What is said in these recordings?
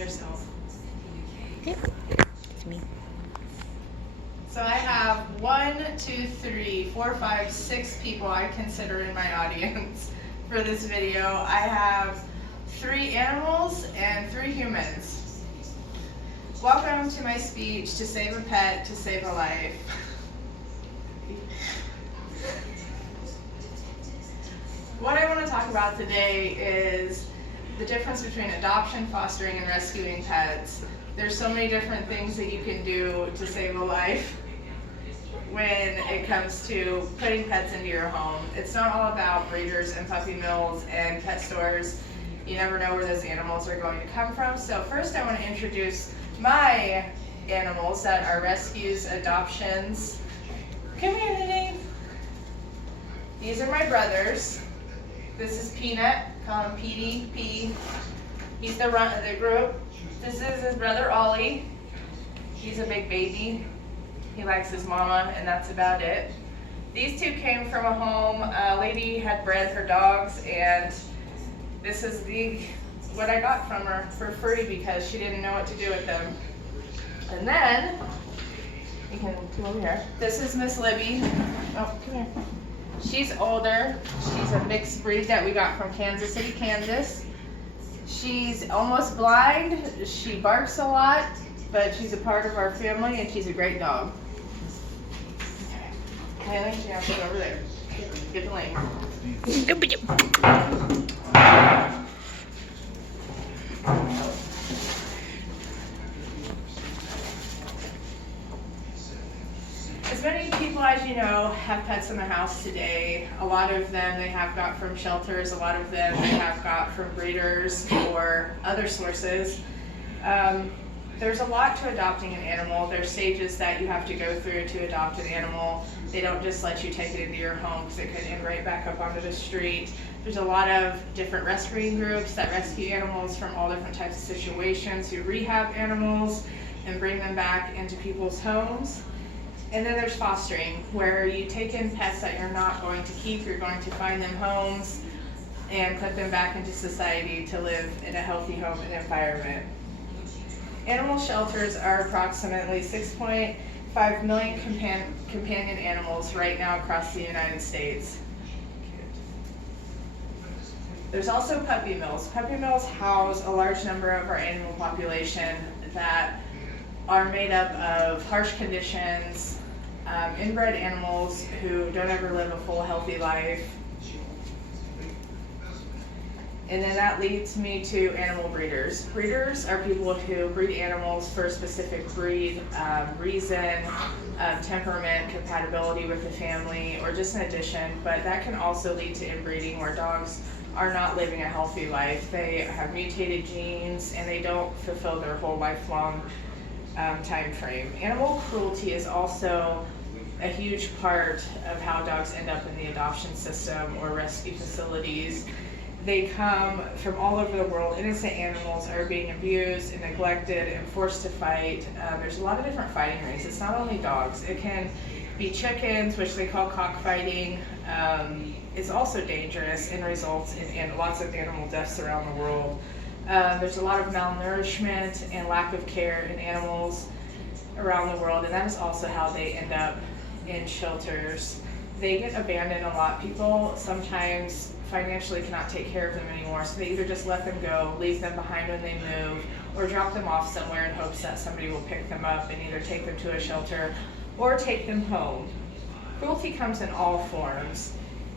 yourself. Okay, it's me. So I have 1, 2, 3, 4, 5, 6 people I consider in my audience for this video. I have 3 animals and 3 humans. Welcome to my speech, to save a pet, to save a life. What I want to talk about today is the difference between adoption, fostering, and rescuing pets. There's so many different things that you can do to save a life when it comes to putting pets into your home. It's not all about breeders and puppy mills and pet stores. You never know where those animals are going to come from. So first I want to introduce my animals that are rescues, adoptions. Come here, Nene. These are my brothers. This is Peanut, call him Petey, P. He's the runt of the group. This is his brother Ollie. He's a big baby. He likes his mama, and that's about it. These 2 came from a home. A lady had bred her dogs, and this is what I got from her for free because she didn't know what to do with them. And then, you can come over here. This is Miss Libby. Oh, come here. She's older. She's a mixed breed that we got from Kansas City, Kansas. She's almost blind. She barks a lot, but she's a part of our family, and she's a great dog. Haley, she has to go over there. Get the lane. As many people as you know have pets in the house today. A lot of them they have got from shelters, a lot of them they have got from breeders or other sources. There's a lot to adopting an animal. There's stages that you have to go through to adopt an animal. They don't just let you take it into your home because it could end right back up onto the street. There's a lot of different rescuing groups that rescue animals from all different types of situations, who rehab animals and bring them back into people's homes. And then there's fostering, where you take in pets that you're not going to keep. You're going to find them homes and put them back into society to live in a healthy home and environment. Animal shelters are approximately 6.5 million companion animals right now across the United States. There's also puppy mills. Puppy mills house a large number of our animal population that are made up of harsh conditions, inbred animals who don't ever live a full, healthy life. And then that leads me to animal breeders. Breeders are people who breed animals for a specific breed, reason, temperament, compatibility with the family, or just an addition. But that can also lead to inbreeding, where dogs are not living a healthy life. They have mutated genes and they don't fulfill their whole lifelong time frame. Animal cruelty is also a huge part of how dogs end up in the adoption system or rescue facilities. They come from all over the world. Innocent animals are being abused and neglected and forced to fight. There's a lot of different fighting races. It's not only dogs. It can be chickens, which they call cockfighting. It's also dangerous and results in lots of animal deaths around the world. There's a lot of malnourishment and lack of care in animals around the world, and that is also how they end up in shelters. They get abandoned a lot. People sometimes financially cannot take care of them anymore, so they either just let them go, leave them behind when they move, or drop them off somewhere in hopes that somebody will pick them up and either take them to a shelter or take them home. Cruelty comes in all forms.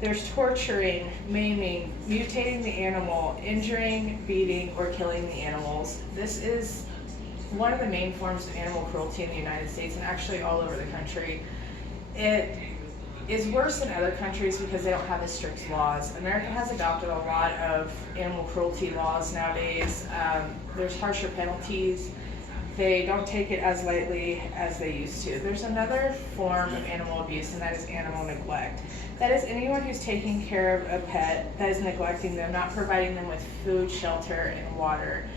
There's torturing, maiming, mutating the animal, injuring, beating, or killing the animals. This is one of the main forms of animal cruelty in the United States and actually all over the country. It is worse in other countries because they don't have as strict laws. America has adopted a lot of animal cruelty laws nowadays. There's harsher penalties. They don't take it as lightly as they used to. There's another form of animal abuse, and that is animal neglect. That is anyone who's taking care of a pet that is neglecting them, not providing them with food, shelter, and water.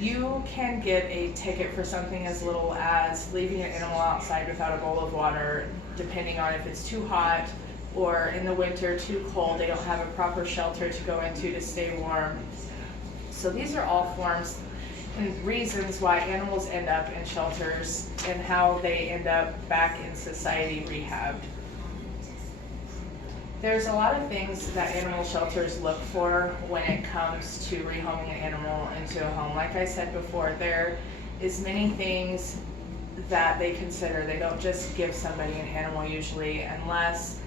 You can get a ticket for something as little as leaving an animal outside without a bowl of water, depending on if it's too hot or in the winter too cold. They don't have a proper shelter to go into to stay warm. So these are all forms and reasons why animals end up in shelters and how they end up back in society rehabbed. There's a lot of things that animal shelters look for when it comes to rehoming an animal into a home. Like I said before, there is many things that they consider. They don't just give somebody an animal usually unless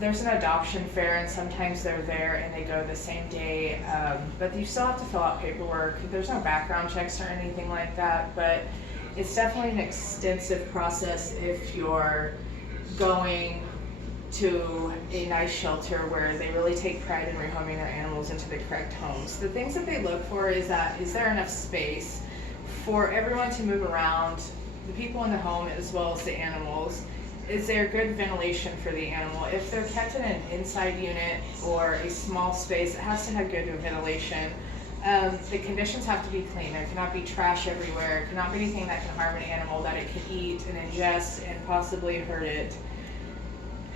there's an adoption fair, and sometimes they're there and they go the same day, but you still have to fill out paperwork. There's no background checks or anything like that, but it's definitely an extensive process if you're going to a nice shelter where they really take pride in rehoming their animals into the correct homes. The things that they look for is there enough space for everyone to move around, the people in the home as well as the animals? Is there good ventilation for the animal? If they're kept in an inside unit or a small space, it has to have good ventilation. The conditions have to be clean. There cannot be trash everywhere. It cannot be anything that can harm an animal that it can eat and ingest and possibly hurt it.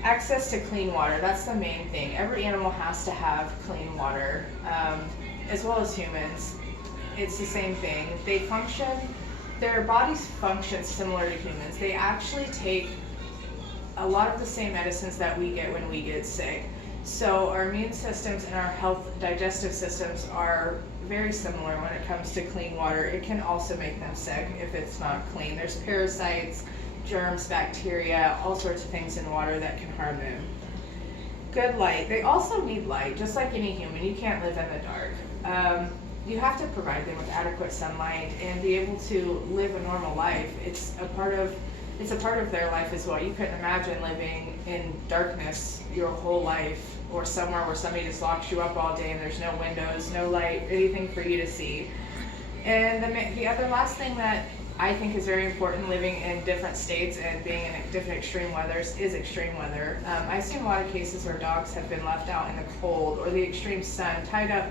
Access to clean water, that's the main thing. Every animal has to have clean water, as well as humans. It's the same thing. Their bodies function similar to humans. They actually take a lot of the same medicines that we get when we get sick. So our immune systems and our health digestive systems are very similar when it comes to clean water. It can also make them sick if it's not clean. There's parasites, germs, bacteria, all sorts of things in water that can harm them. Good light. They also need light, just like any human. You can't live in the dark. You have to provide them with adequate sunlight and be able to live a normal life. It's a part of their life as well. You couldn't imagine living in darkness your whole life, or somewhere where somebody just locks you up all day and there's no windows, no light, anything for you to see. And the other last thing that I think is very important living in different states and being in different extreme weathers is extreme weather. I've seen a lot of cases where dogs have been left out in the cold or the extreme sun, tied up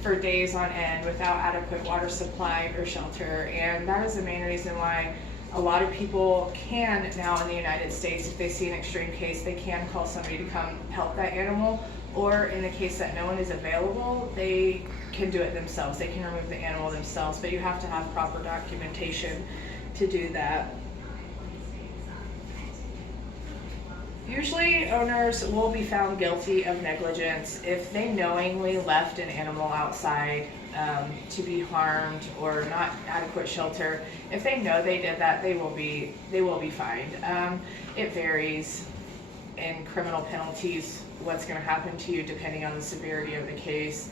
for days on end without adequate water supply or shelter. And that is the main reason why a lot of people can now in the United States, if they see an extreme case, they can call somebody to come help that animal, or in the case that no one is available, they can do it themselves. They can remove the animal themselves, but you have to have proper documentation to do that. Usually owners will be found guilty of negligence if they knowingly left an animal outside to be harmed or not adequate shelter. If they know they did that, they will be fined. It varies in criminal penalties what's going to happen to you depending on the severity of the case.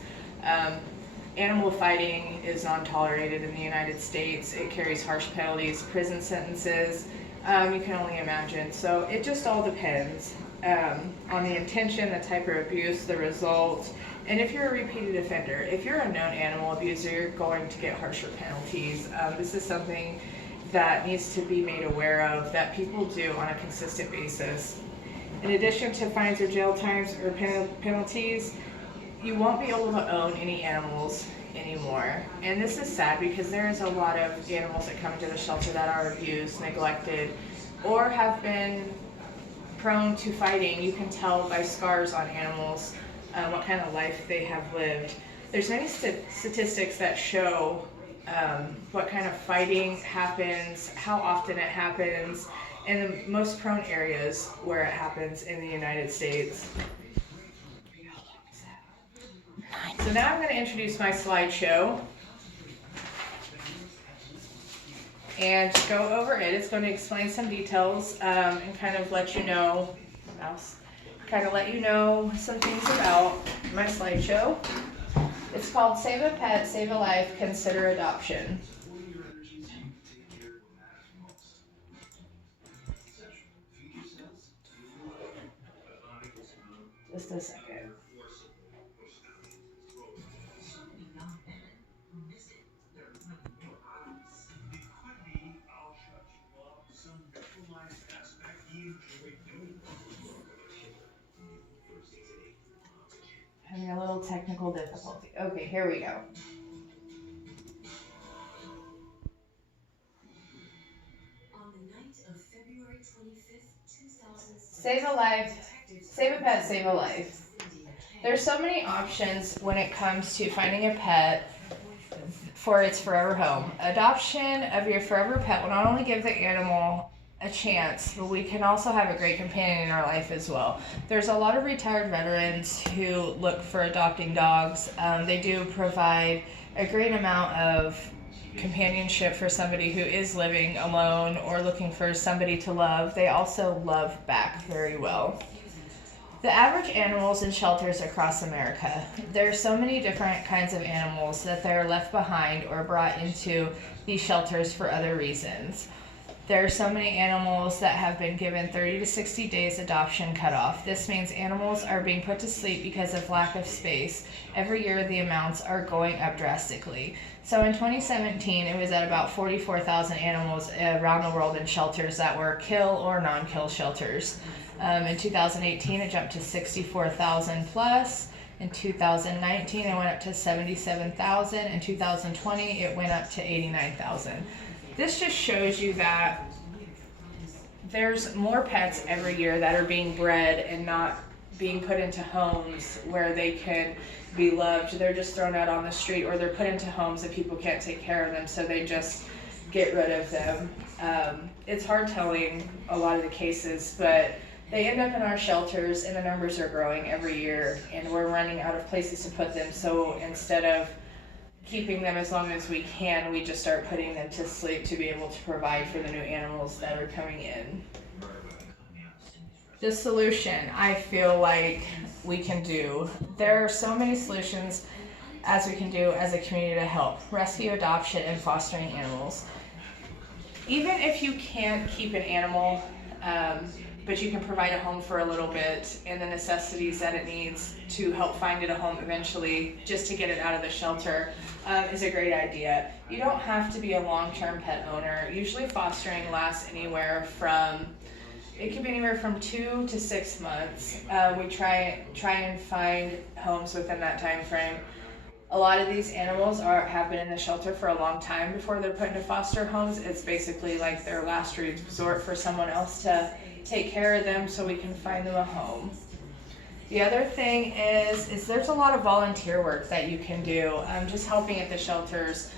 Animal fighting is non-tolerated in the United States. It carries harsh penalties, prison sentences. You can only imagine. So it just all depends on the intention, the type of abuse, the result, and if you're a repeated offender. If you're a known animal abuser, you're going to get harsher penalties. This is something that needs to be made aware of, that people do on a consistent basis. In addition to fines or jail times or penalties, you won't be able to own any animals anymore. And this is sad because there is a lot of animals that come into the shelter that are abused, neglected, or have been prone to fighting. You can tell by scars on animals what kind of life they have lived. There's many statistics that show what kind of fighting happens, how often it happens, and the most prone areas where it happens in the United States. So now I'm going to introduce my slideshow and go over it. It's going to explain some details and kind of let you know, some things about my slideshow. It's called Save a Pet, Save a Life, Consider Adoption. Just a second. Having a little technical difficulty. Okay, here we go. On the night of February 25th, 2006, Save a life, save a pet, save a life. There's so many options when it comes to finding a pet for its forever home. Adoption of your forever pet will not only give the animal a chance, but we can also have a great companion in our life as well. There's a lot of retired veterans who look for adopting dogs. They do provide a great amount of companionship for somebody who is living alone or looking for somebody to love. They also love back very well. The average animals in shelters across America. There are so many different kinds of animals that they're left behind or brought into these shelters for other reasons. There are so many animals that have been given 30 to 60 days adoption cutoff. This means animals are being put to sleep because of lack of space. Every year the amounts are going up drastically. So in 2017 it was at about 44,000 animals around the world in shelters that were kill or non-kill shelters. In 2018 it jumped to 64,000 plus. In 2019 it went up to 77,000. In 2020 it went up to 89,000. This just shows you that there's more pets every year that are being bred and not being put into homes where they can be loved. They're just thrown out on the street, or they're put into homes that people can't take care of them, so they just get rid of them. It's hard telling a lot of the cases, but they end up in our shelters and the numbers are growing every year, and we're running out of places to put them. So instead of keeping them as long as we can, we just start putting them to sleep to be able to provide for the new animals that are coming in. The solution I feel like we can do. There are so many solutions as we can do as a community to help rescue, adoption, and fostering animals. Even if you can't keep an animal, but you can provide a home for a little bit and the necessities that it needs to help find it a home eventually, just to get it out of the shelter, is a great idea. You don't have to be a long-term pet owner. Usually fostering lasts anywhere from, it can be anywhere from 2 to 6 months. We try and find homes within that time frame. A lot of these animals have been in the shelter for a long time before they're put into foster homes. It's basically like their last resort for someone else to take care of them so we can find them a home. The other thing is there's a lot of volunteer work that you can do, just helping at the shelters,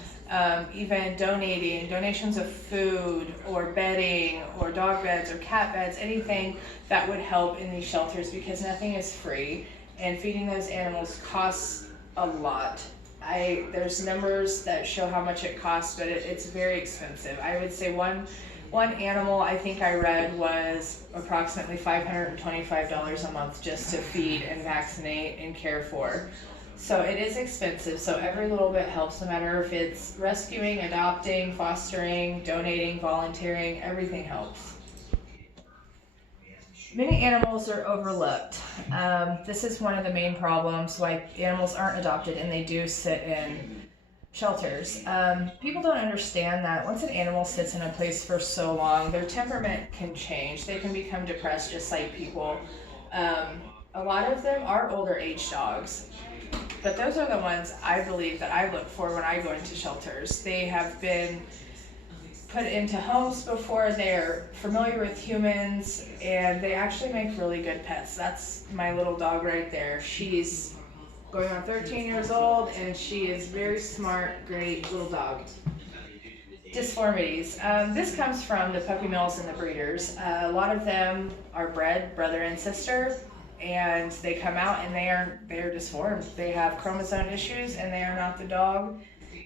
even donations of food or bedding or dog beds or cat beds, anything that would help in these shelters, because nothing is free and feeding those animals costs a lot. There's numbers that show how much it costs, but it's very expensive. I would say one animal I think I read was approximately $525 a month just to feed and vaccinate and care for. So it is expensive, so every little bit helps, no matter if it's rescuing, adopting, fostering, donating, volunteering, everything helps. Many animals are overlooked. This is one of the main problems why animals aren't adopted and they do sit in shelters. People don't understand that once an animal sits in a place for so long, their temperament can change. They can become depressed just like people. A lot of them are older age dogs, but those are the ones I believe that I look for when I go into shelters. They have been put into homes before, they're familiar with humans, and they actually make really good pets. That's my little dog right there. She's going on 13 years old, and she is very smart, great little dog. Disformities. This comes from the puppy mills and the breeders. A lot of them are bred brother and sister, and they come out and they are disformed. They have chromosome issues, and they are not the dog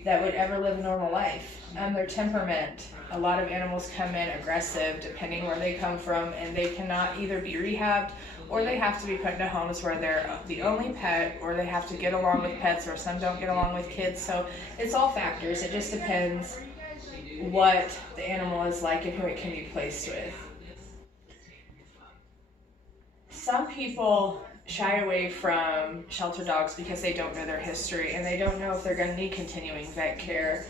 that would ever live a normal life. Their temperament. A lot of animals come in aggressive depending where they come from, and they cannot either be rehabbed or they have to be put into homes where they're the only pet, or they have to get along with pets, or some don't get along with kids. So it's all factors. It just depends what the animal is like and who it can be placed with. Some people shy away from shelter dogs because they don't know their history, and they don't know if they're going to need continuing vet care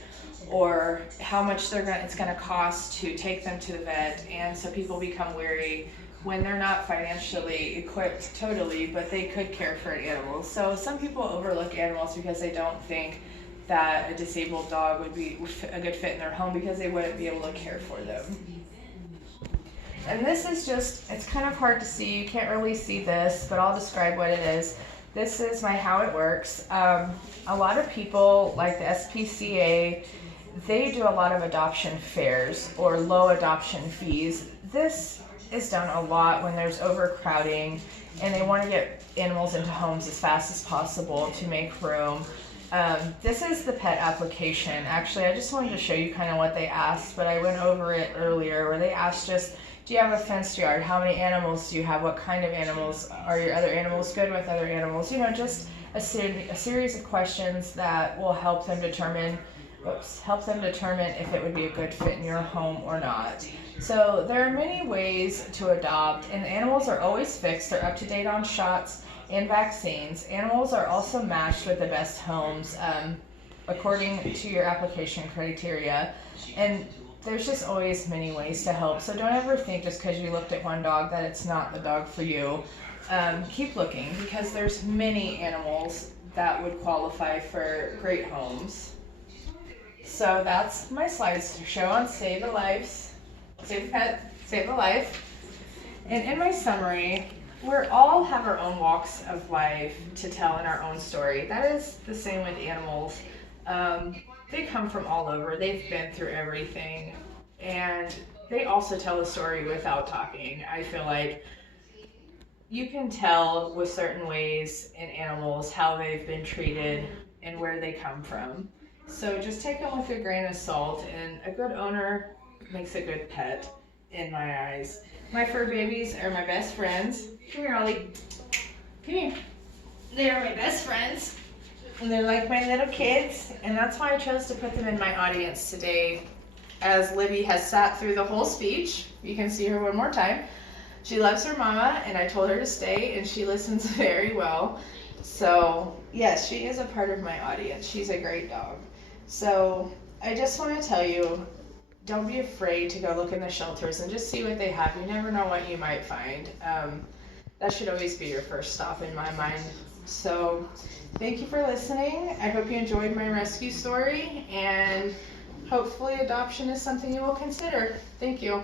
or how much it's going to cost to take them to the vet. And so people become wary when they're not financially equipped totally, but they could care for an animal. So some people overlook animals because they don't think that a disabled dog would be a good fit in their home because they wouldn't be able to care for them. And this is just, it's kind of hard to see, you can't really see this, but I'll describe what it is. This is my how it works. A lot of people, like the SPCA, they do a lot of adoption fairs or low adoption fees. This is done a lot when there's overcrowding and they want to get animals into homes as fast as possible to make room. This is the pet application. Actually, I just wanted to show you kind of what they asked, but I went over it earlier where they asked just, do you have a fenced yard? How many animals do you have? What kind of animals? Are your other animals good with other animals? You know, just a series of questions that will help them determine if it would be a good fit in your home or not. So there are many ways to adopt, and animals are always fixed. They're up to date on shots and vaccines. Animals are also matched with the best homes according to your application criteria. And there's just always many ways to help. So don't ever think just because you looked at one dog that it's not the dog for you. Keep looking, because there's many animals that would qualify for great homes. So that's my slides show on Save the Lives, Save the Pet, Save the Life. And in my summary, we all have our own walks of life to tell in our own story. That is the same with animals. They come from all over. They've been through everything. And they also tell a story without talking. I feel like you can tell with certain ways in animals how they've been treated and where they come from. So just take them with a grain of salt, and a good owner makes a good pet in my eyes. My fur babies are my best friends. Come here, Ollie. Come here. They are my best friends. And they're like my little kids, and that's why I chose to put them in my audience today. As Libby has sat through the whole speech, you can see her one more time. She loves her mama, and I told her to stay, and she listens very well. So yes, she is a part of my audience. She's a great dog. So I just want to tell you, don't be afraid to go look in the shelters and just see what they have. You never know what you might find. That should always be your first stop in my mind. So thank you for listening. I hope you enjoyed my rescue story, and hopefully adoption is something you will consider. Thank you.